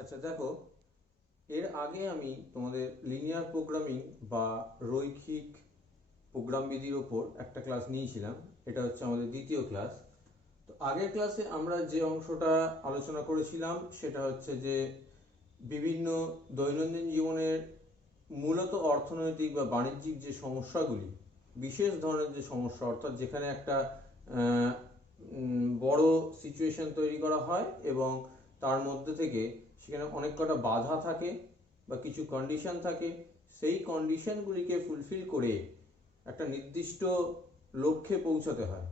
আচ্ছা দেখো, এর আগে আমি তোমাদের লিনিয়ার প্রোগ্রামিং বা রৈখিক প্রোগ্রামবিধির ওপর একটা ক্লাস নিয়েছিলাম। এটা হচ্ছে আমাদের দ্বিতীয় ক্লাস। তো আগের ক্লাসে আমরা যে অংশটা আলোচনা করেছিলাম সেটা হচ্ছে যে বিভিন্ন দৈনন্দিন জীবনের মূলত অর্থনৈতিক বা বাণিজ্যিক যে সমস্যাগুলি, বিশেষ ধরনের যে সমস্যা, অর্থাৎ যেখানে একটা বড় সিচুয়েশন তৈরি করা হয় এবং তার মধ্যে থেকে সেখানে অনেক কটা বাধা থাকে বা কিছু কন্ডিশন থাকে, সেই কন্ডিশনগুলিকে ফুলফিল করে একটা নির্দিষ্ট লক্ষ্যে পৌঁছাতে হয়।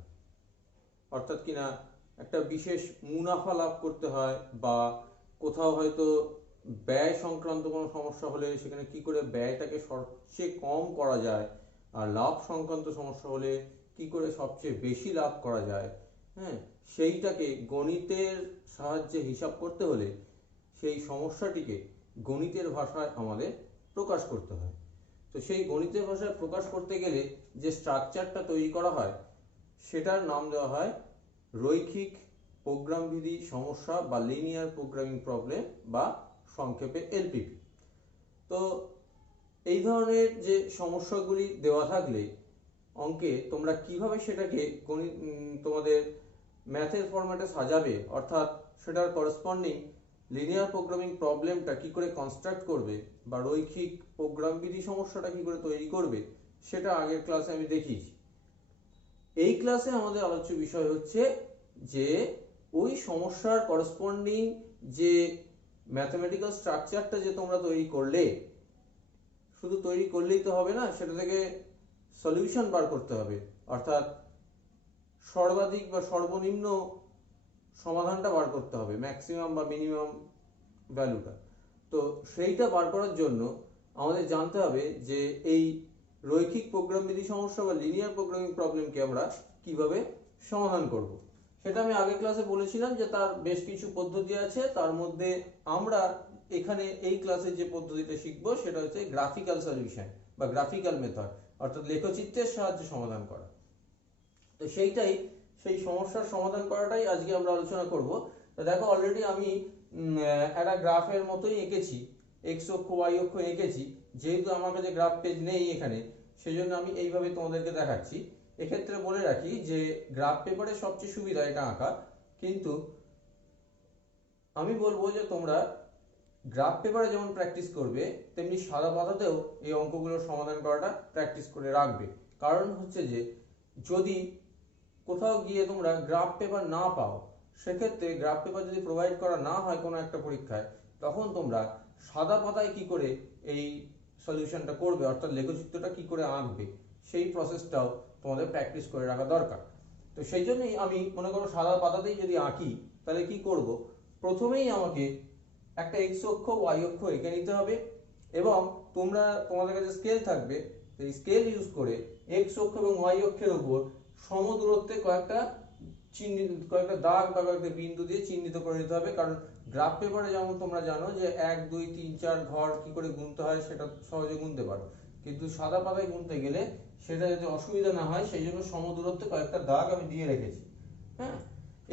অর্থাৎ কিনা একটা বিশেষ মুনাফা লাভ করতে হয়, বা কোথাও হয়তো ব্যয় সংক্রান্ত কোনো সমস্যা হলে সেখানে কি করে ব্যয়টাকে সবচেয়ে কম করা যায়, আর লাভ সংক্রান্ত সমস্যা হলে কি করে সবচেয়ে বেশি লাভ করা যায়। হ্যাঁ, সেইটাকে গণিতের সাহায্যে হিসাব করতে হলে সেই সমস্যাটিকে গণিতের ভাষায় আমাদের প্রকাশ করতে হয়। তো সেই গণিতের ভাষায় প্রকাশ করতে গেলে যে স্ট্রাকচারটা তৈরি করা হয় সেটার নাম দেওয়া হয় রৈখিক প্রোগ্রামবিধি সমস্যা বা লিনিয়ার প্রোগ্রামিং প্রবলেম, বা সংক্ষেপে এলপিপি। তো এই ধরনের যে সমস্যাগুলি দেওয়া থাকলে অঙ্কে তোমরা কিভাবে সেটাকে গণিত তোমাদের ম্যাথের ফরম্যাটে সাজাবে, অর্থাৎ সেটার করসপন্ডিং লিনিয়ার প্রোগ্রামিং প্রবলেমটা কি করে কনস্ট্রাক্ট করবে, বা রৈখিক প্রোগ্রামবিধি সমস্যাটা কি করে তৈরি করবে, সেটা আগের ক্লাসে আমি দেখিয়েছি। এই ক্লাসে আমাদের আলোচ্য বিষয় হচ্ছে যে ওই সমস্যার করসপন্ডিং যে ম্যাথমেটিক্যাল স্ট্রাকচারটা যে তোমরা তৈরি করলে, শুধু তৈরি করলেই তো হবে না, সেটা থেকে সলিউশন বার করতে হবে। অর্থাৎ সর্বাধিক বা সর্বনিম্ন সমাধানটা বার করতে হবে, ম্যাক্সিমাম বা মিনিমাম ভ্যালুটা। তো সেইটা বার করার জন্য আমাদের জানতে হবে যে এই রৈখিক প্রোগ্রামবিধি সমস্যা বা লিনিয়ার প্রোগ্রামিং প্রবলেমকে আমরা কিভাবে সমাধান করব। সেটা আমি আগের ক্লাসে বলেছিলাম যে তার বেশ কিছু পদ্ধতি আছে। তার মধ্যে আমরা এখানে এই ক্লাসে যে পদ্ধতিটা শিখবো সেটা হচ্ছে গ্রাফিক্যাল সলিউশন বা গ্রাফিক্যাল মেথড, অর্থাৎ লেখচিত্রের সাহায্যে সমাধান করা। তো সেই সমস্যার সমাধান করাটাই আজকে আমরা আলোচনা করব। তো দেখো, অলরেডি আমি একটা গ্রাফের মতোই এঁকেছি, এক্স অক্ষ ওয়াই অক্ষ এঁকেছি। যেহেতু আমার কাছে গ্রাফ পেজ নেই এখানে, সেই জন্য আমি এইভাবে তোমাদেরকে দেখাচ্ছি। এক্ষেত্রে বলে রাখি যে গ্রাফ পেপারে সবচেয়ে সুবিধা এটা আঁকা, কিন্তু আমি বলবো যে তোমরা গ্রাফ পেপারে যেমন প্র্যাকটিস করবে তেমনি সাদা পাতাতেও এই অঙ্কগুলোর সমাধান করাটা প্র্যাকটিস করে রাখবে। কারণ হচ্ছে যে যদি কোথাও গিয়ে তোমরা গ্রাফ পেপার না পাও, সেক্ষেত্রে গ্রাফ পেপার যদি প্রোভাইড করা না হয় কোনো একটা পরীক্ষায়, তখন তোমরা সাদা পাতায় কি করে এই সলিউশনটা করবে, অর্থাৎ লেখচিত্রটা কি করে আঁকবে, সেই প্রসেসটাও তোমাদের প্র্যাকটিস করে রাখা দরকার। তো সেই জন্যই আমি মনে করো সাদা পাতাতেই যদি আঁকি, তাহলে কি করব, প্রথমেই আমাকে একটা এক্স অক্ষ ওয়াই অক্ষ এঁকে নিতে হবে, এবং তোমাদের কাছে স্কেল থাকবে, সেই স্কেল ইউজ করে এক্স অক্ষ এবং ওয়াই অক্ষের উপর সমদূরত্বে কয়েকটা দাগ বা কয়েকটা বিন্দু দিয়ে চিহ্নিত করে নিতে হবে। কারণ গ্রাফ পেপারে যেমন তোমরা জানো যে 1 2 3 4 ঘর কি করে গুনতে হয় সেটা সহজে গুনতে পারো, কিন্তু সাদা পাতায় গুনতে গেলে সেটা যাতে অসুবিধা না হয় সেই জন্য সমদূরত্বে কয়েকটা দাগ আমি দিয়ে রেখেছি। হ্যাঁ,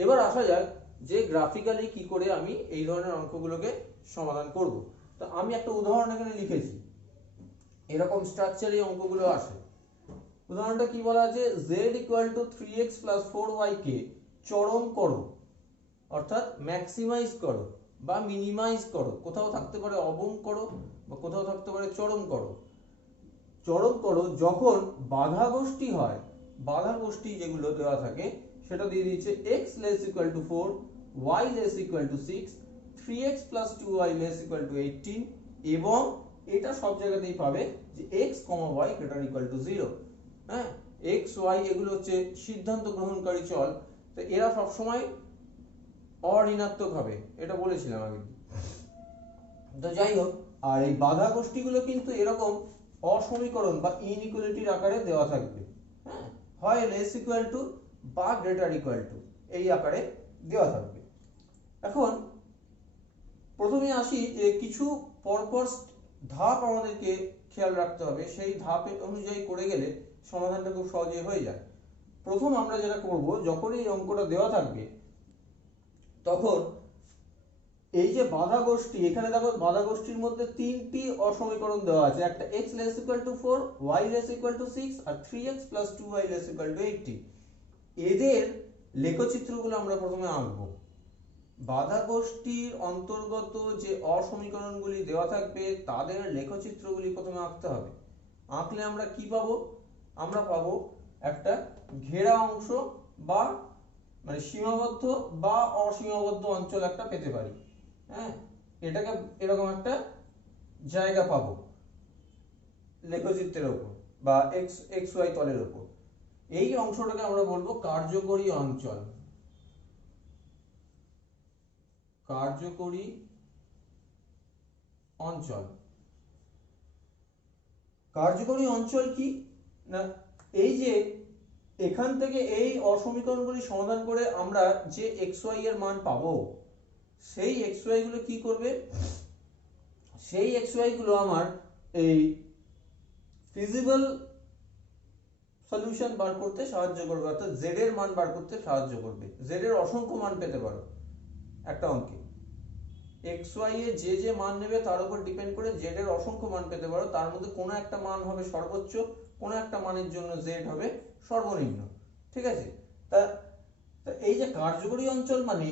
এবার আসা যাক যে গ্রাফিক্যালি কি করে আমি এই ধরনের অঙ্কগুলোকে সমাধান করব। তো আমি একটা উদাহরণ এখানে লিখেছি, এরকম স্ট্রাকচারে অঙ্কগুলো আসে। উদাহরণটা কি বলা আছে, z equal to 3x plus 4y কে চরম করো, অর্থাৎ ম্যাক্সিমাইজ করো বা মিনিমাইজ করো। কোথাও থাকতে পারে অবম করো, বা কোথাও থাকতে পারে চরম করো। চরম করো যখন বাধা গোষ্ঠী হয়, বাধা গোষ্ঠী যেগুলো দেওয়া থাকে সেটা দিয়ে দিচ্ছে x less equal to 4, y less equal to 6, 3x plus 2y less equal to 18, এবং এটা সব জায়গাতেই পাবে যে x, y greater equal to 0। হ্যাঁ, x y এগুলো হচ্ছে সিদ্ধান্ত গ্রহণকারী চল, তো এরা সবসময় অঋণাত্মক হবে, এটা বলেছিলাম আগে। তো যাই হোক, আর এই বাধা গোষ্ঠীগুলো কিন্তু এরকম অসমীকরণ বা ইনইকুয়ালিটির আকারে দেওয়া থাকবে। হ্যাঁ, হয় লেস ইকুয়াল টু বা গ্রেটার ইকুয়াল টু এই আকারে দেওয়া থাকবে। এখন প্রথমে আসি যে কিছু পরপর ধাপ আমাদেরকে খেয়াল রাখতে হবে, সেই ধাপের অনুযায়ী করে গেলে সমাধানটা খুব সহজে হয়ে যায়। প্রথম আমরা যেটা করব, যখন এই অঙ্কটা দেওয়া থাকবে তখন এই যে বাধা গোষ্ঠী, এখানে দেখো বাধা গোষ্ঠীর মধ্যে তিনটি অসমীকরণ দেওয়া আছে, একটা x less equal to 4, y less equal to 6 R 3x plus 2y less equal to 80। এদের লেখচিত্রগুলো আমরা প্রথমে আঁকবো। বাধা গোষ্ঠীর অন্তর্গত যে অসমীকরণগুলি দেওয়া থাকবে তাদের লেখচিত্রগুলি প্রথমে আঁকতে হবে। আঁকলে আমরা কি পাবো? আমরা পাবো একটা ঘেরা অংশ বা মানে সীমাবদ্ধ বা অসীমাবদ্ধ অঞ্চল একটা পেতে পারি। হ্যাঁ, এটাকে এরকম একটা জায়গা পাবো লেখচিত্রের উপর বা এক্স এক্স ওয়াই তলের উপর। এই অংশটাকে আমরা বলবো কার্যকরী অঞ্চল। কার্যকরী অঞ্চল, কার্যকরী অঞ্চল কি না, এই যে এখান থেকে এই অসমীকরণগুলি সমাধান করে আমরা যে এক্স ওয়াই এর মান পাবো, সেই এক্স ওয়াই গুলো কি করবে, সেই এক্স ওয়াই গুলো আমার এই ফিজিবল সলিউশন বার করতে সাহায্য করবে, অর্থাৎ জেড এর মান বার করতে সাহায্য করবে। জেড এর অসংখ্য মান পেতে পারো একটা অঙ্কে, এক্স ওয়াই এ যে যে মান নেবে তার উপর ডিপেন্ড করে জেড এর অসংখ্য মান পেতে পারো। তার মধ্যে কোনো একটা মান হবে সর্বোচ্চ, কোনো একটা মানের জন্য জেড হবে সর্বনিম্ন। ঠিক আছে? তা এই যে কার্যকরী অঞ্চল মানে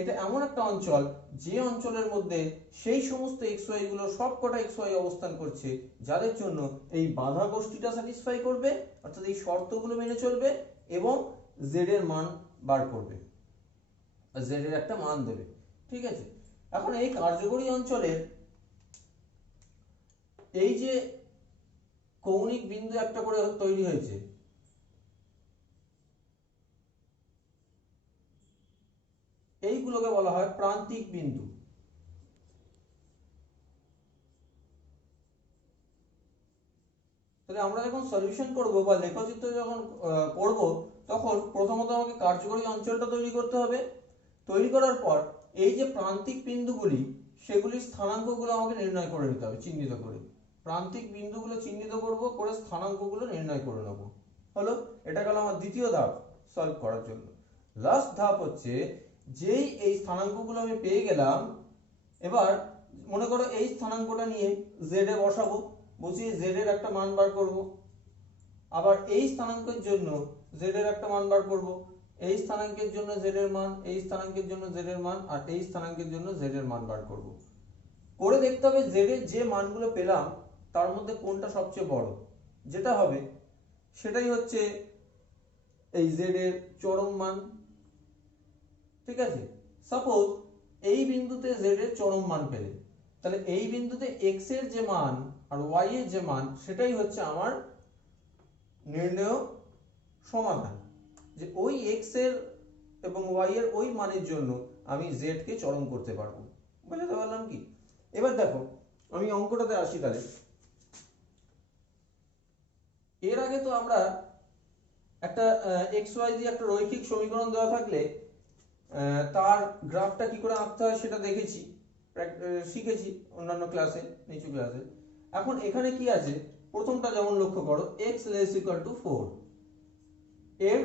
এটা এমন একটা অঞ্চল যে অঞ্চলের মধ্যে সেই সমস্ত এক্স ওয়াই গুলো সবকটা এক্স ওয়াই অবস্থান করছে যাদের জন্য এই বাধা গোষ্ঠীটা স্যাটিসফাই করবে, অর্থাৎ এই শর্তগুলো মেনে চলবে এবং জেড এর মান বার করবে, জেড এর একটা মান দেবে। ঠিক আছে? এখন এই কার্যকরী অঞ্চলের এই যে কৌণিক বিন্দু একটা করে তৈরি হয়েছে, এইগুলোকে বলা হয় প্রান্তিক বিন্দু। তাহলে আমরা যখন সলিউশন করব বা লেখচিত্র যখন করব, তখন প্রথমত আমাকে কার্যকরী অঞ্চলটা তৈরি করতে হবে। তৈরি করার পর এই যে প্রান্তিক বিন্দুগুলি, সেগুলির স্থানাঙ্কগুলো আমাকে নির্ণয় করে নিতে হবে, চিহ্নিত করে। প্রান্তিক বিন্দুগুলো চিহ্নিত করব, করে স্থানাঙ্কগুলো নির্ণয় করে নেব। হলো, এটা গেল আমার দ্বিতীয় ধাপ সলভ করার জন্য। লাস্ট ধাপ হচ্ছে, যেই এই স্থানাঙ্কগুলো আমি পেয়ে গেলাম, এবার মনে করো এই স্থানাঙ্কটা নিয়ে জেড এ বসাবো, বসিয়ে জেড এর একটা মান বার করব। আবার এই স্থানাঙ্কের জন্য জেড এর একটা মান বার করব, এই স্থানাঙ্কের জন্য জেড এর মান, এই স্থানাঙ্কের জন্য জেড এর মান, আর এই স্থানাঙ্কের জন্য জেড এর মান বার করব। করে দেখতে হবে জেড এর যে মানগুলো পেলাম তার মধ্যে কোনটা সবচেয়ে বড়। যেটা হবে সেটাই হচ্ছে এই জেড এর চরম মান। ঠিক আছে? সাপোজ এই বিন্দুতে জেড এর চরম মান পেলে, তাহলে এই বিন্দুতে এক্স এর যে মান আর ওয়াই এর যে মান, সেটাই হচ্ছে আমার নির্ণয় সমাধান, যে ওই এক্স এর এবং ওয়াই এর ওই মানের জন্য আমি জেড কে চরম করতে পারবো। বুঝতে পারলাম কি? এবার দেখো আমি অঙ্কটাতে আসি। তাহলে এর আগে তো আমরা একটা এক্স ওয়াই দিয়ে একটা রৈখিক সমীকরণ দেওয়া থাকলে তার গ্রাফটা কি করে আঁকতে হয় সেটা দেখেছি, শিখেছি অন্যান্য ক্লাসে, নিচু ক্লাসে। এখন এখানে কি আছে, প্রথমটা যেমন লক্ষ্য করো, x less equal to 4, এর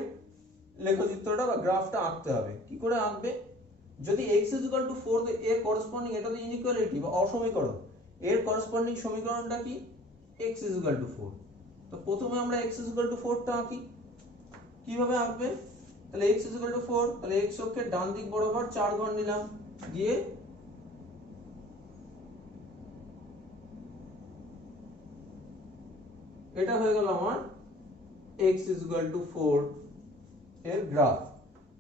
লেখচিত্রটা বা গ্রাফটা আঁকতে হবে। কি করে আঁকবে? যদি x is equal to 4, এর করসপন্ডিং, এটা তো ইনইকুয়ালিটি বা অসমীকরণ, এর করসপন্ডিং সমীকরণটা কি, x is equal to 4। তো প্রথমে আমরা x is equal to 4 টা আঁকি। কিভাবে আঁকবে? তাহলে x is equal to 4, তাহলে x অক্ষের ডান দিক বরাবর 4 ঘর নিলাম, দিয়ে এটা হয়ে গেল আমার x is equal to 4 এর গ্রাফ।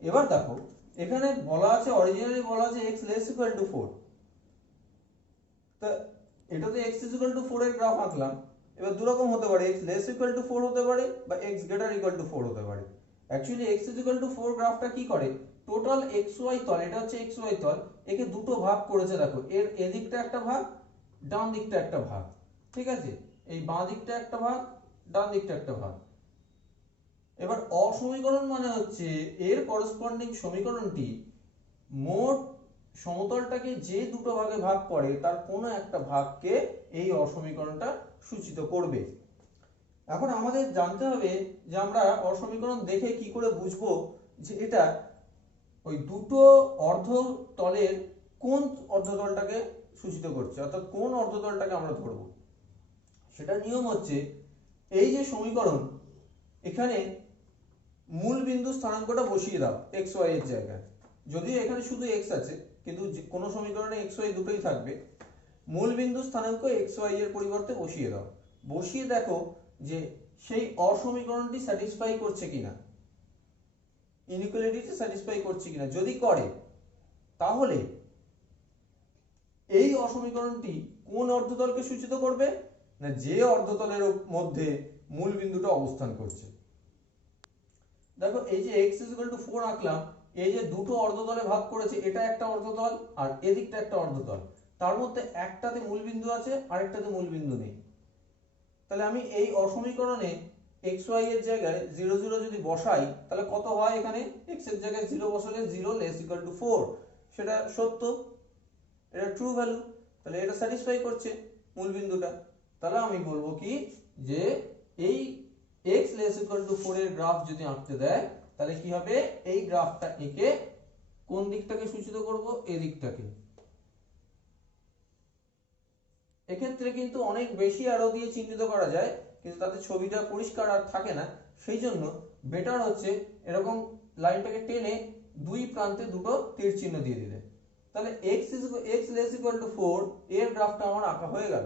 এবার দেখো এখানে বলা আছে, অরিজিনালি বলা আছে x less equal to 4, তা এটা তো x is equal to 4 এর গ্রাফ আঁকলাম। এবার দু রকম হতে পারে, x less equal to 4 হতে পারে বা x greater equal to 4 হতে পারে। Actually x is equal to 4 গ্রাফটা কি করে, টোটাল xy তল, এটা হচ্ছে xy তল, একে দুটো ভাগ করেছে। দেখো এর এদিকটা একটা ভাগ, ডান দিকটা একটা ভাগ। ঠিক আছে? এই বাঁ দিকটা একটা ভাগ, ডান দিকটা একটা ভাগ। এবার অসমীকরণ মানে হচ্ছে এর করসপন্ডিং সমীকরণটি মোট সমতলটাকে যে দুটো ভাগে ভাগ করে তার কোনো একটা ভাগকে এই অসমীকরণটা সূচিত করবে। এখন আমাদের জানতে হবে যে আমরা অসমীকরণ দেখে কি করে বুঝবো যে এটা ওই দুটো অর্ধ তলের কোন অর্ধতলটাকে সূচিত করছে, অর্থাৎ কোন অর্ধতলটাকে আমরা ধরবো। সেটা নিয়ম হচ্ছে, এই যে সমীকরণ, এখানে মূল বিন্দু স্থানাঙ্কটা বসিয়ে দাও এক্স ওয়াই এর জায়গায়। যদিও এখানে শুধু এক্স আছে, কিন্তু কোনো সমীকরণে এক্স ওয়াই দুটোই থাকবে। মূল বিন্দু স্থানাঙ্ক এক্স ওয়াই এর পরিবর্তে বসিয়ে দাও। বসিয়ে দেখো যে সেই অসমীকরণটি স্যাটিসফাই করছে কিনা, ইনইকুয়ালিটিটি স্যাটিসফাই করছে কিনা। যদি করে, তাহলে এই অসমীকরণটি কোন অর্ধতলকে সূচিত করবে, না যে অর্ধতলের মধ্যে মূল বিন্দুটা অবস্থান করছে। দেখো এই যে x = 4 আঁকলাম, এই যে দুটো অর্ধতলে ভাগ করেছে, এটা একটা অর্ধতল আর এদিকটা একটা অর্ধতল। তার মধ্যে একটাতে মূল বিন্দু আছে, আরেকটাতে মূল বিন্দু নেই। তাহলে আমি এই অসমীকরণে x y এর জায়গায় 0 0 যদি বসাই, তাহলে কত হয়, এখানে x এর জায়গায় 0 বসালে 0 = 4, সেটা সত্য, এটা ট্রু ভ্যালু। তাহলে এটা স্যাটিসফাই করছে মূল বিন্দুটা। তাহলে আমি বলবো কি, যে এই x = 4 এর গ্রাফ যদি আঁকতে দেয়, তাহলে কি হবে, এই গ্রাফটা এঁকে কোন দিকটাকে সূচিত করব, এই দিকটাকে। এক্ষেত্রে কিন্তু অনেক বেশি অ্যারো দিয়ে চিহ্নিত করা যায়, কিন্তু তাতে ছবিটা পরিষ্কার আর থাকে না। সেই জন্য বেটার হচ্ছে এরকম লাইনটাকে টেনে দুই প্রান্তে দুটো তীর চিহ্ন দিয়ে দিলে। তাহলে x = 4 এর গ্রাফটা আমার আঁকা হয়ে গেল।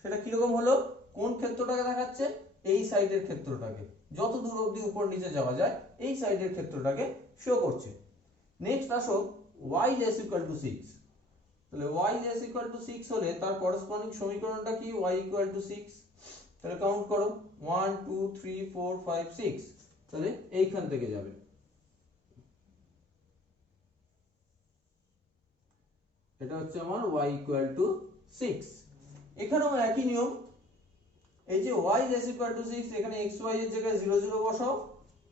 সেটা কিরকম হলো, কোন ক্ষেত্রটাকে দেখাচ্ছে, এই সাইডের ক্ষেত্রটাকে, যত দূর অবধি উপর নিচে যাওয়া যায় এই সাইডের ক্ষেত্রটাকে শো করছে। নেক্সট আসো y = 6। তাহলে y = 6 হলে তার করেসপন্ডিং সমীকরণটা কি, y = 6। তাহলে কাউন্ট করো, 1 2 3 4 5 6। তাহলে এইখান থেকে যাবে, এটা হচ্ছে আমার y = 6। এখানেও একই নিয়ম, এই যে y = 6, এখানে x y এর জায়গায় 0 0 বসাও।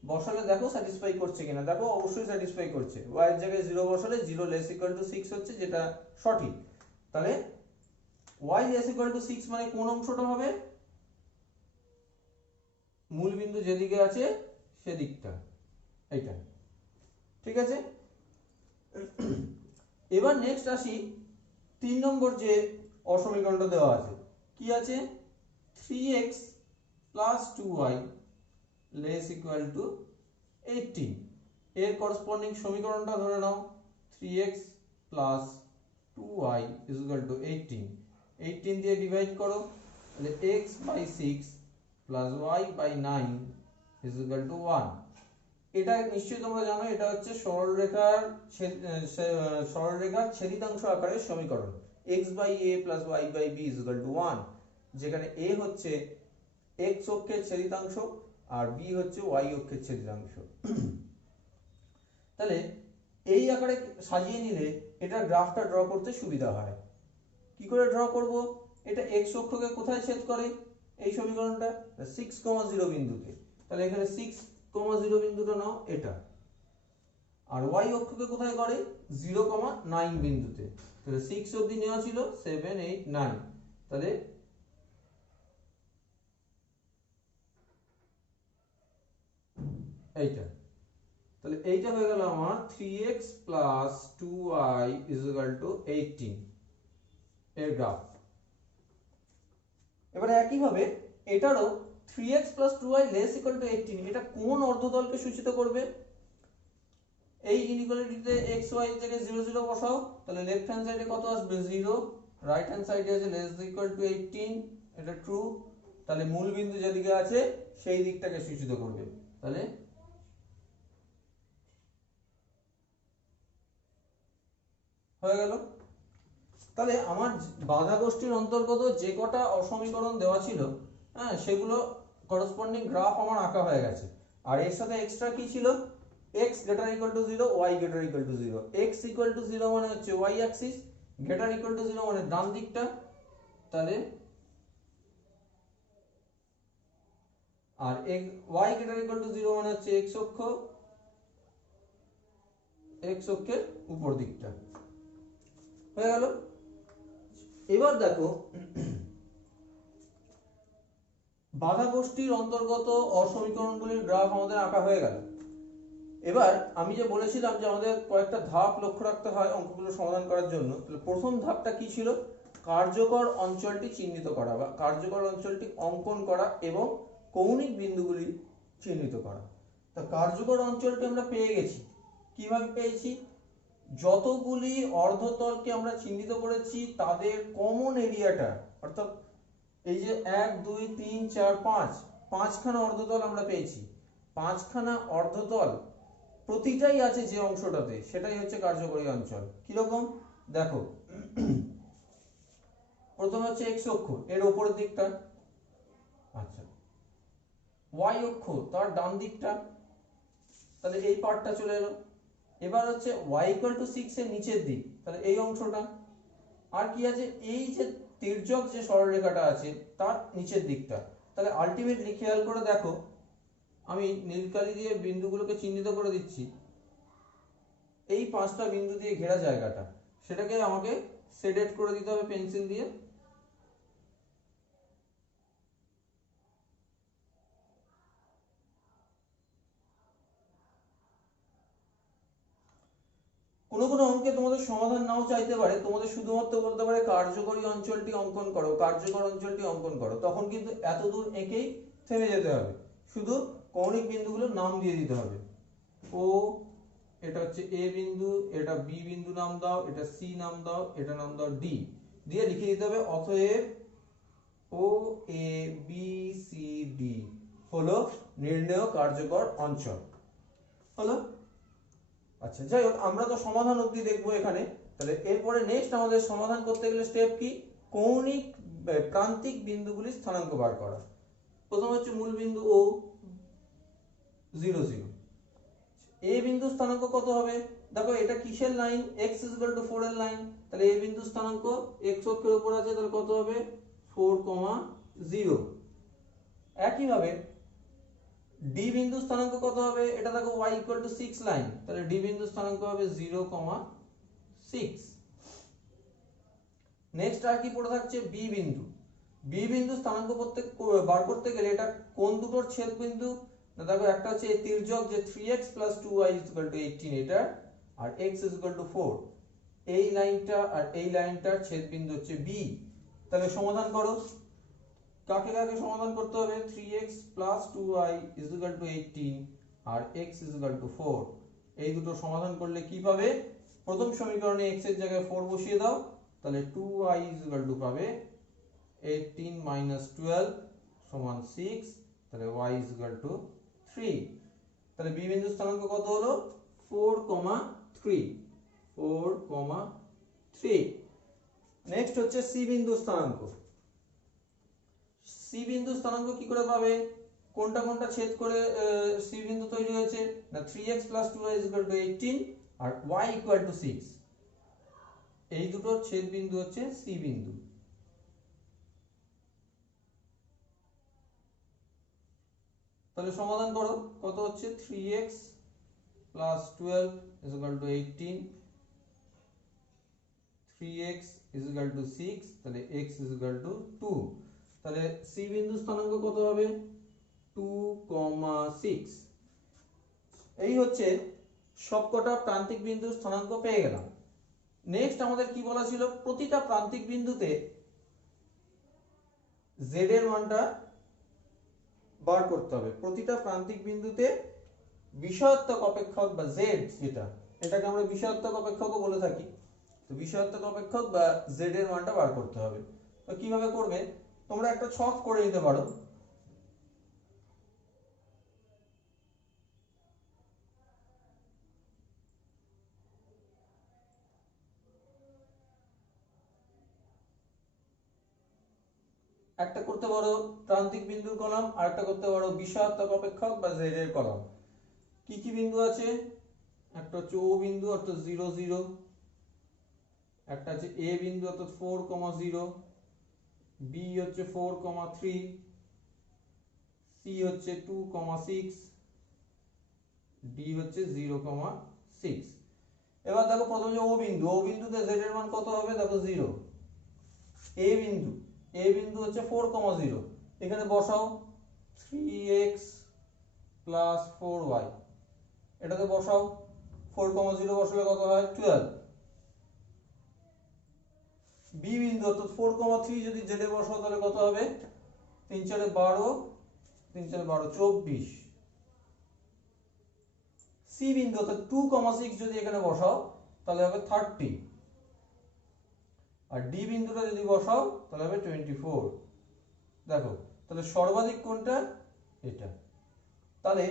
বসালে দেখো স্যাটিসফাই করছে কিনা। দেখো অবশ্যই স্যাটিসফাই করছে, y এর জায়গায় 0 বসালে 0 = 6 হচ্ছে, যেটা সঠিক। তাহলে y = 6 মানে কোন অংশটা হবে, মূল বিন্দু যেদিকে আছে সেদিকটা, এইটা। ঠিক আছে। এবার নেক্সট আসি 3 নম্বর যে অসমীকরণটা দেওয়া আছে, কি আছে, 3x + 2y ≤ 18। এর করেসপন্ডিং সমীকরণটা ধরে নাও, 3x + 2y = 18। 18 দিয়ে ডিভাইড করো, তাহলে x/6 + y/9 = 1। এটা নিশ্চয়ই তোমরা জানো, এটা হচ্ছে সরলরেখার ছেদিতাংশ আকারের সমীকরণ, x/a + y/b = 1, যেখানে a হচ্ছে x অক্ষের ছেদিতাংশ আর b হচ্ছে y অক্ষের ছেদিতাংশ। তাহলে এই আকারে সাজিয়ে নিলে এটা গ্রাফটা ড্র করতে সুবিধা হয়। কি করে ড্র করব, এটা x অক্ষকে কোথায় ছেদ করে, এই সমীকরণটা 6, 0 বিন্দুতে। তাহলে এখানে 6, 0 বিন্দুটা নাও, এটা। আর y অক্ষকে কোথায় করে, 0, 9 বিন্দুতে। তাহলে 6 অবধি নেওয়া ছিল, 7 8 9। তাহলে এইটা, তাহলে এইটা হয়ে গেল আমার 3x + 2y = 18 এর গ্রাফ। এবারে একই ভাবে এটারও 3x + 2y ≤ 18, এটা কোন অর্ধতলকে সূচিত করবে। এই ইনইকুয়ালিটিতে x y এর জায়গায় 0 0 বসাও, তাহলে লেফট হ্যান্ড সাইডে কত আসবে, 0। রাইট হ্যান্ড সাইডে আছে <= 18, এটা ট্রু। তাহলে মূল বিন্দু যেদিকে আছে সেই দিকটাকে সূচিত করবে। তাহলে হয়ে গেল। তাহলে আমার বাধা গোষ্ঠীর অন্তর্গত যে কটা অসমীকরণ দেওয়া ছিল, হ্যাঁ, সেগুলো করেসপন্ডিং গ্রাফ আমার আঁকা হয়ে গেছে। আর এর সাথে এক্সট্রা কি ছিল, x > 0 y > 0। x = 0 মানে হচ্ছে y অ্যাক্সিস, greater = 0 মানে ডান দিকটা। তাহলে আর y > 0 মানে হচ্ছে x অক্ষ, x অক্ষের উপর দিকটা। হয়ে গেল। এবার দেখো বাধা গোষ্ঠীর অন্তর্গত অসমীকরণগুলির গ্রাফ আমাদের আঁকা হয়ে গেল। এবার আমি যে বলেছিলাম যে আমাদের কয়েকটা ধাপ লক্ষ্য রাখতে হয় অঙ্কগুলো সমাধান করার জন্য, তাহলে প্রথম ধাপটা কি ছিল? কার্যকর অঞ্চলটি চিহ্নিত করা বা কার্যকর অঞ্চলটি অঙ্কন করা এবং কৌণিক বিন্দুগুলি চিহ্নিত করা। তা কার্যকর অঞ্চলটি আমরা পেয়ে গেছি। কিভাবে পেয়েছি? যতগুলি অর্ধতলকে আমরা চিহ্নিত করেছি তাদের কমন এরিয়াটা, অর্থাৎ এই যে 1 2 3 4 5 পাঁচখানা অর্ধতল আমরা পেয়েছি। পাঁচখানা অর্ধতল প্রতিটাই আছে যে অংশটাতে, সেটাই হচ্ছে কার্যকরী অঞ্চল। কিরকম দেখো, প্রথমে হচ্ছে এক্স অক্ষ, এর উপরের দিকটা, আচ্ছা ওয়াই অক্ষ তার ডান দিকটা, তাহলে এই পার্টটা চলে এলো। এবার হচ্ছে y = 6 এর নিচের দিক, তাহলে এই অংশটা। আর কি আছে? এই যে তির্যক যে সরলরেখাটা আছে তার নিচের দিকটা। তাহলে আলটিমেটলি খেয়াল করে দেখো, আমি নীল কালি দিয়ে বিন্দুগুলোকে চিহ্নিত করে দিচ্ছি। এই পাঁচটা বিন্দু দিয়ে ঘেরা জায়গাটা, সেটাকে আমাকে শেডেড করে দিতে হবে পেন্সিল দিয়ে। কোনো কোনো অঙ্কে তোমাদের সমাধান নাও চাইতে পারে, তোমাদের শুধুমাত্র বলতে পারে কার্যকরী অঞ্চলটি অঙ্কন করো, কার্যকর অঞ্চলটি অঙ্কন করো, তখন কিন্তু এত দূর এঁকেই থেমে যেতে হবে, শুধু কৌণিক বিন্দুগুলোর নাম দিয়ে দিতে হবে। ও, এটা হচ্ছে এ বিন্দু, এটা বি বিন্দু নাম দাও, এটা সি নাম দাও, এটা নাম দাও ডি, দিয়ে লিখে দিতে হবে অতএব ও এ বি সি ডি হলো নির্ণেয় কার্যকর অঞ্চল। হলো? আচ্ছা, যাই হোক, আমরা তো সমাধান অবধি দেখবো এখানে। তাহলে এরপরে নেক্সট আমাদের সমাধান করতে গেলে স্টেপ কি? কৌণিক প্রান্তিক বিন্দুগুলি স্থানাঙ্ক বার করা। প্রথম হচ্ছে মূল বিন্দু ও 0 0। এ বিন্দু স্থানাঙ্ক কত হবে? দেখো এটা কিসের লাইন? x = 4 এর লাইন। তাহলে এ বিন্দু স্থানাঙ্ক x অক্ষের উপর আছে, তাহলে কত হবে? 4, 0। একই ভাবে ডি বিন্দু স্থানাঙ্ক কত হবে? এটা দেখো y = 6 লাইন, তাহলে ডি বিন্দু স্থানাঙ্ক হবে 0, 6। নেক্সট আর কি পড়ে থাকছে? বি বিন্দু। বি বিন্দু স্থানাঙ্ক বার করতে গেলে এটা কোন দুটোর ছেদ বিন্দু? না দেখো, একটা হচ্ছে এই তির্যক যে 3x + 2y = 18 এটা, আর x = 4, এই লাইনটা আর এই লাইনটার ছেদ বিন্দু হচ্ছে বি। তাহলে সমাধান করো। কাকে কাকে সমাধান করতে হবে? 3x + 2y = 18 আর x = 4। এই দুটো সমাধান করলে কি পাবে? প্রথম সমীকরণে x এর জায়গায় 4 বসিয়ে দাও, তাহলে 2y = পাবে 18 - 12 = 6, তাহলে y = 3। তাহলে বি বিন্দু স্থানাঙ্ক কত হলো? 4, 3। 4, 3। নেক্সট হচ্ছে সি বিন্দু স্থানাঙ্ক। সি বিন্দু স্থানাঙ্ক কি করে পাবে? কোনটা কোনটা ছেদ করে সি বিন্দু তৈরি হয়েছে? না 3x + 2y = 18 আর y = 6, এই দুটোর ছেদ বিন্দু হচ্ছে সি বিন্দু। তাহলে সমাধান করো। কত হচ্ছে? 3x + 12 = 18, 3x = 6, তাহলে x = 2। তাহলে সি বিন্দু স্থানাঙ্ক কত হবে? 2, 6। এই হচ্ছে সবকটা প্রান্তিক বিন্দুর স্থানাঙ্ক পেয়ে গেলাম। নেক্সট আমাদের কি বলা ছিল? প্রতিটা প্রান্তিক বিন্দুতে z এর মানটা বার করতে হবে। প্রতিটা প্রান্তিক বিন্দুতে বিষয়াত্মক অপেক্ষক বা z, যেটা, এটাকে আমরা বিষয়াত্মক অপেক্ষকও বলে থাকি, তো বিষয়াত্মক অপেক্ষক বা z এর মানটা বার করতে হবে। তো কিভাবে করবে? তোমরা একটা ছক করে নিতে পারো। একটা করতে পারো প্রান্তিক বিন্দুর কলাম, আর একটা করতে পারো বিষয়াত্মক অপেক্ষক বা z এর কলাম। কি কি বিন্দু আছে? একটা হচ্ছে ও বিন্দু অর্থাৎ 0 0, একটা আছে এ বিন্দু অর্থাৎ 4, 0, বি হচ্ছে 4, 3, সি হচ্ছে 2, 6, ডি হচ্ছে 0, 6। এবার দেখো প্রথমে ও বিন্দু, ও বিন্দুতে z এর মান কত হবে? দেখো 0। এ বিন্দু, এ বিন্দু হচ্ছে 4, 0, এখানে বসাও 3x + 4y, এটাতে বসাও, 4,0 বসালে কত হয় 12। বি বিন্দু অর্থাৎ 4,3 যদি জেডে বসাও তাহলে কত হবে 3 4 12, 3 4 12 24। সি বিন্দু অর্থাৎ 2,6 যদি এখানে বসাও তাহলে হবে 30, আর ডি বিন্দুটা যদি বসাও তাহলে হবে 24। দেখো তাহলে সর্বাধিক কোনটা, এটা। তাহলে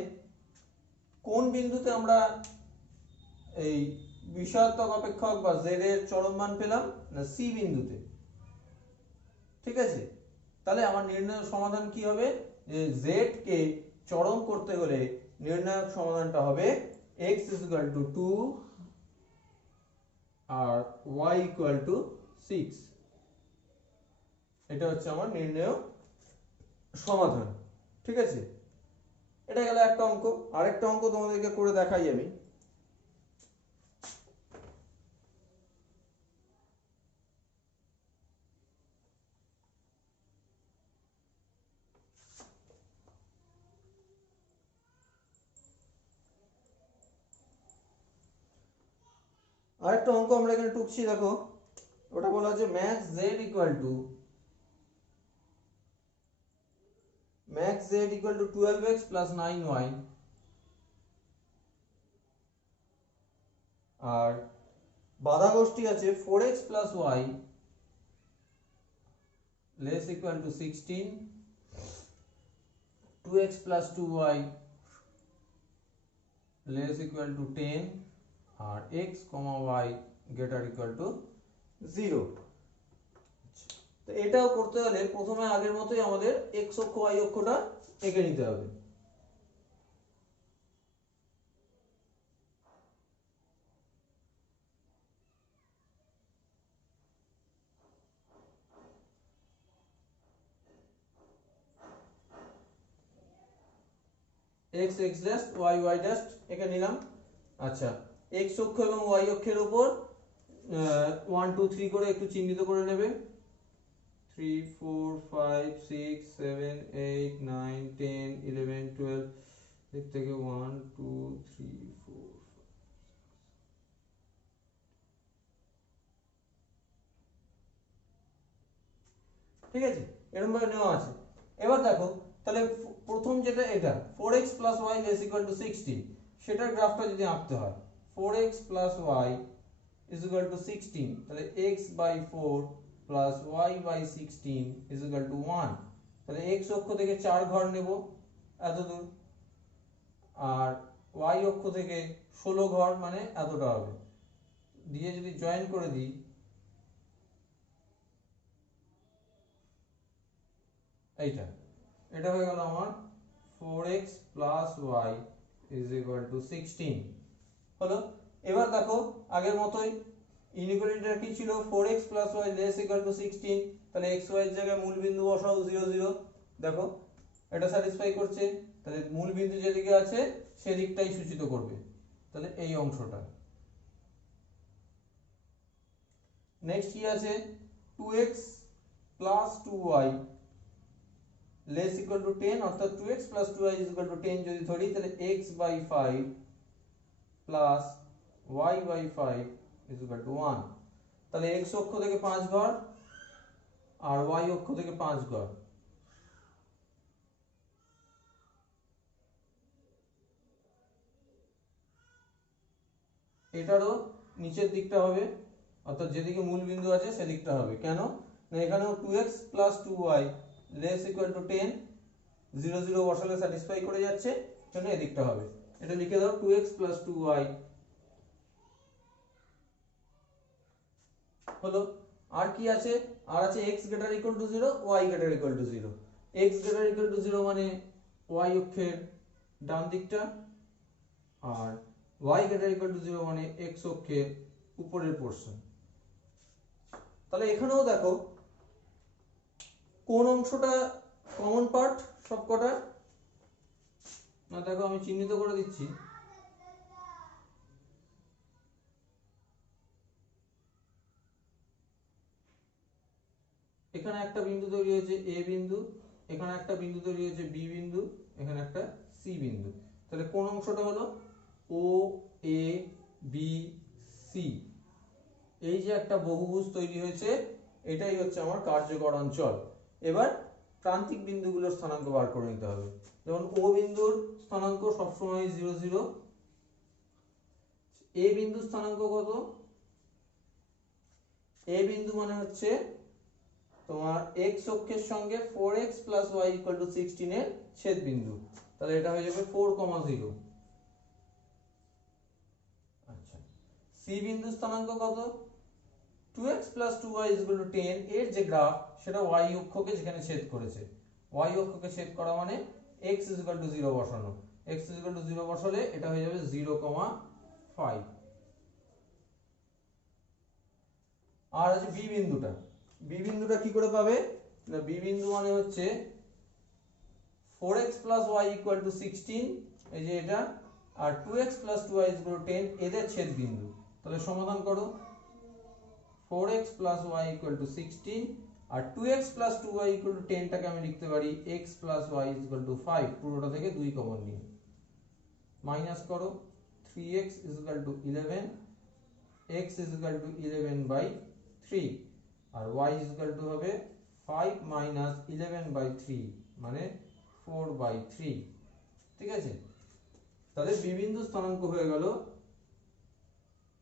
কোন বিন্দুতে আমরা এই বিষয়াত্মক অপেক্ষক বা জেড এর চরম মান পেলাম, না সি বিন্দুতে। ঠিক আছে, তাহলে আমার নির্ণায়ক সমাধান কি হবে, যে জেড কে চরম করতে হলে নির্ণায়ক সমাধানটা হবে x = 2 আর y = 6। এটা হচ্ছে আমার নির্ণায়ক সমাধান। ঠিক আছে, এটা গেল একটা অঙ্ক। আরেকটা অঙ্ক তোমাদেরকে করে দেখাই আমি। আরেকটা অঙ্ক আমরা এখানে টুকছি, দেখো ওটা বলা আছে max z = 12x + 9y, আর বাধা গোষ্ঠী আছে 4x + y <= 16, 2x + 2y <= 10, আর x, y > 0। তো এটাও করতে হলে প্রথমে আগের মতোই আমাদের x অক্ষ y অক্ষটা এঁকে নিতে হবে। x x dash y y dash এঁকে নিলাম। আচ্ছা, x অক্ষ এবং y অক্ষের উপর 1 2 3 করে একটু চিহ্নিত করে নেবে। 3 4 5 6 7 8 9 10 11 12, এর থেকে 1 2 3 4। ঠিক আছে, এরকম ভাবে নেওয়া আছে। এবার দেখো তাহলে প্রথম যেটা এটা 4x + y = 16, সেটার গ্রাফটা যদি আঁকতে হয় 4x + y = 16, তাহলে x/4 + y/16 = 1। তাহলে x অক্ষ থেকে 4 ঘর নেব এত দূর, আর y অক্ষ থেকে 16 ঘর মানে এতটা হবে, দিয়ে যদি জয়েন করে দিই এইটা, এটা হয়ে গেল আমার 4x + y = 16 হলো। এবার দেখো আগের মতোই ইনইকুয়ালিটিটা কি ছিল, 4x + y > 16, তাহলে x y এর জায়গায় মূল বিন্দু বসাও 0 0। দেখো এটা স্যাটিসফাই করছে, তাহলে মূল বিন্দু যেদিকে আছে সেদিকটাই সূচিত করবে, তাহলে এই অংশটা। নেক্সট কি আছে, 2x + 2y > 10, অর্থাৎ 2x + 2y = 10 যদি ধরি, তাহলে x/5 + y/5 = 1। তাহলে x অক্ষ থেকে 5 ঘর আর y অক্ষ থেকে 5 ঘর। এটারও নিচের দিকটা হবে, অর্থাৎ যেদিকে মূল বিন্দু আছে সেদিকটা হবে। কেন না এখানেও 2x + 2y > 10, 0 0 বসালে স্যাটিসফাই করে যাচ্ছে, জন্য এদিকটা হবে। এটা লিখে দাও 2x + 2y হলো। আর কি আছে, আর আছে x > 0, y > 0। x > 0 মানে y অক্ষের ডান দিকটা, আর y > 0 মানে x অক্ষের উপরের পোরশন। তাহলে এখানেও দেখো কোন অংশটা কমন পার্ট সবকটা, না দেখো আমি চিহ্নিত করে দিচ্ছি। এখানে একটা বিন্দু তৈরি হয়েছে a বিন্দু, এখানে একটা বিন্দু তৈরি হয়েছে b বিন্দু, এখানে একটা c বিন্দু। তাহলে কোন অংশটা হলো ও এ বি সি, এই যে একটা বহুভুজ তৈরি হয়েছে, এটাই হচ্ছে আমার কার্যকর অঞ্চল। এবার প্রান্তিক বিন্দুগুলোর স্থানাঙ্ক বার করে নিতে হবে। যেমন ও বিন্দুর স্থানাঙ্ক সবসময় 0 0, এ বিন্দুর স্থানাঙ্ক কত? এ বিন্দু মানে হচ্ছে তোমার এক্স অক্ষের সঙ্গে 4x + y = 16 এর ছেদ বিন্দু, তাহলে এটা হয়ে যাবে 4,0। আচ্ছা, সি বিন্দুর স্থানাঙ্ক কত? 2x + 2y = 10 এর যে গ্রাফ সেটা y অক্ষকে যেখানে ছেদ করেছে, y অক্ষকে ছেদ করা মানে x = 0 বসানো, x = 0 বসালে এটা হয়ে যাবে 0,5। আর আছে বি বিন্দুটা, বি বিন্দুটা কি করে পাবে না, বি বিন্দু মানে হচ্ছে 4x + y = 16, এই যে এটা, আর 2x + 2y = 10 এদের ছেদ বিন্দু। তাহলে সমাধান করো, 4x + y = 16 আর 2x + 2y = 10 টাকে আমি লিখতে পারি x + y = 5, পুরোটা থেকে 2 কমন নিয়ে মাইনাস করো, 3x = 11, x = 11/3 আর y = হবে 5 - 11/3 মানে 4/3। ঠিক আছে, তাহলে বি বিন্দু স্থানাঙ্ক হয়ে গেল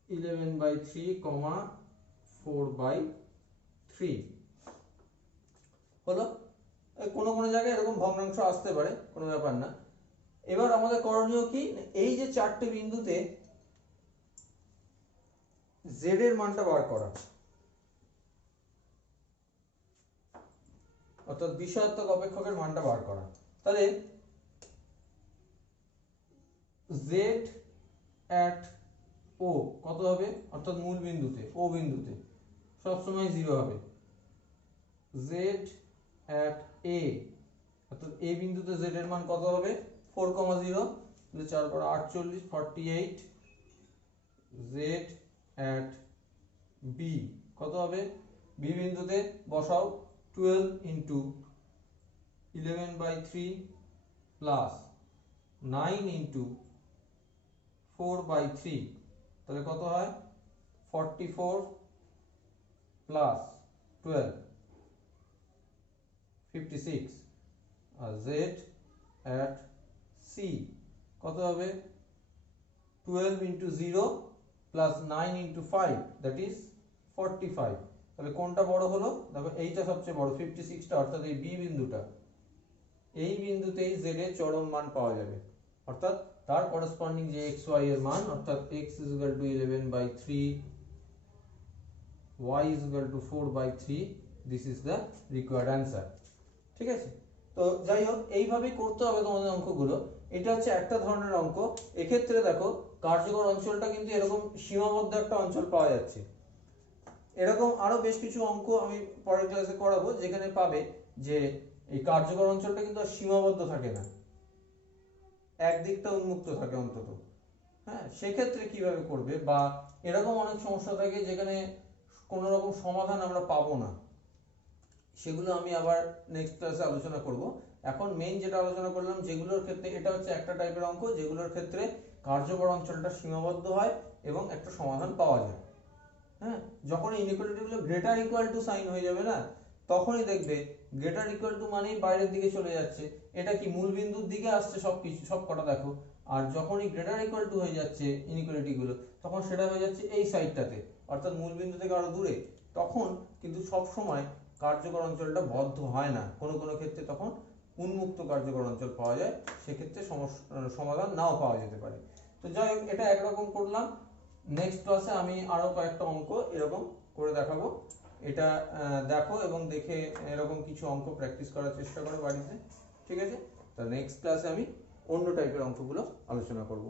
11/3, 4/3 হলো। কোনো কোনো জায়গায় এরকম ভগ্নাংশ আসতে পারে, কোনো ব্যাপার না। এবার আমাদের করণীয় কি, এই যে চারটে বিন্দুতে z এর মানটা বার করা, অর্থাৎ বিষয়াত্মক অপেক্ষকের মানটা বার করা। তাহলে z at o কত হবে, অর্থাৎ মূল বিন্দুতে ও বিন্দুতে সবসময় 0 হবে। z at a, অর্থাৎ a বিন্দুতে z এর মান কত হবে, 4,0, তাহলে 4 × 8 = 48। z at b কত হবে, b বিন্দুতে বসাও 12 × 11/3 প্লাস 9 × 4/3, তাহলে কত হয় 44 প্লাস 12 56। আর z at c কত হবে, 12 × 0 প্লাস 9 × 5 দ্যাট ইজ 45। তাহলে কোনটা বড় হলো, দেখো এইটা সবচেয়ে বড় 56টা, অর্থাৎ এই বি বিন্দুটা, এই বিন্দুতেই z এর চরম মান পাওয়া যাবে, অর্থাৎ তার করসপন্ডিং যে x y এর মান, অর্থাৎ x = 11/3, y = 4/3, this is the required answer. ঠিক আছে, তো যাই হোক এইভাবেই করতে হবে তোমাদের অঙ্কগুলো। এটা হচ্ছে একটা ধরনের অঙ্ক। এক্ষেত্রে দেখো কার্যকর অঞ্চলটা কিন্তু এরকম সীমাবদ্ধ একটা অঞ্চল পাওয়া যাচ্ছে। এরকম আরো বেশ কিছু অঙ্ক আমি পরের ক্লাসে করাবো, যেখানে পাবে যে এই কার্যকর অঞ্চলটা কিন্তু আর সীমাবদ্ধ থাকে না, একদিকটা উন্মুক্ত থাকে অন্তত। হ্যাঁ, সেক্ষেত্রে কিভাবে করবে, বা এরকম অনেক সমস্যা থাকে যেখানে কোনো রকম সমাধান আমরা পাবো না, সেগুলো আমি আবার নেক্সট ক্লাসে আলোচনা করব। এখন মেইন যেটা আলোচনা করলাম, যেগুলোর ক্ষেত্রে এটা হচ্ছে একটা টাইপের অঙ্ক যেগুলোর ক্ষেত্রে কার্যকর অঞ্চলটা সীমাবদ্ধ হয় এবং একটা সমাধান পাওয়া যায়। হ্যাঁ, যখন ইনইকুয়ালিটিগুলো গ্রেটার ইকুয়াল টু সাইন হয়ে যাবে না, তখনই দেখবে গ্রেটার ইকুয়াল টু মানেই বাইরের দিকে চলে যাচ্ছে, এটা কি মূল বিন্দুর দিকে আসছে সবকিছু, সব কটা দেখো। আর যখনই গ্রেটার ইকুয়াল টু হয়ে যাচ্ছে ইনইকুয়ালিটিগুলো, তখন সেটা হয়ে যাচ্ছে এই সাইডটাতে, অর্থাৎ মূল বিন্দু থেকে আরো দূরে। তখন কিন্তু সব সময় কার্যকর অঞ্চলটা বদ্ধ হয় না, কোনো কোনো ক্ষেত্রে তখন উন্মুক্ত কার্যকর অঞ্চল পাওয়া যায়, সেক্ষেত্রে সমাধান নাও পাওয়া যেতে পারে। তো যাই হোক, এটা একরকম করলাম। নেক্সট ক্লাসে আমি আরো কয়েকটা অঙ্ক এরকম করে দেখাবো। এটা দেখো এবং দেখে এরকম কিছু অঙ্ক প্র্যাকটিস করার চেষ্টা করো বাড়িতে। ঠিক আছে, তো নেক্সট ক্লাসে আমি অন্য টাইপের অঙ্কগুলো আলোচনা করব।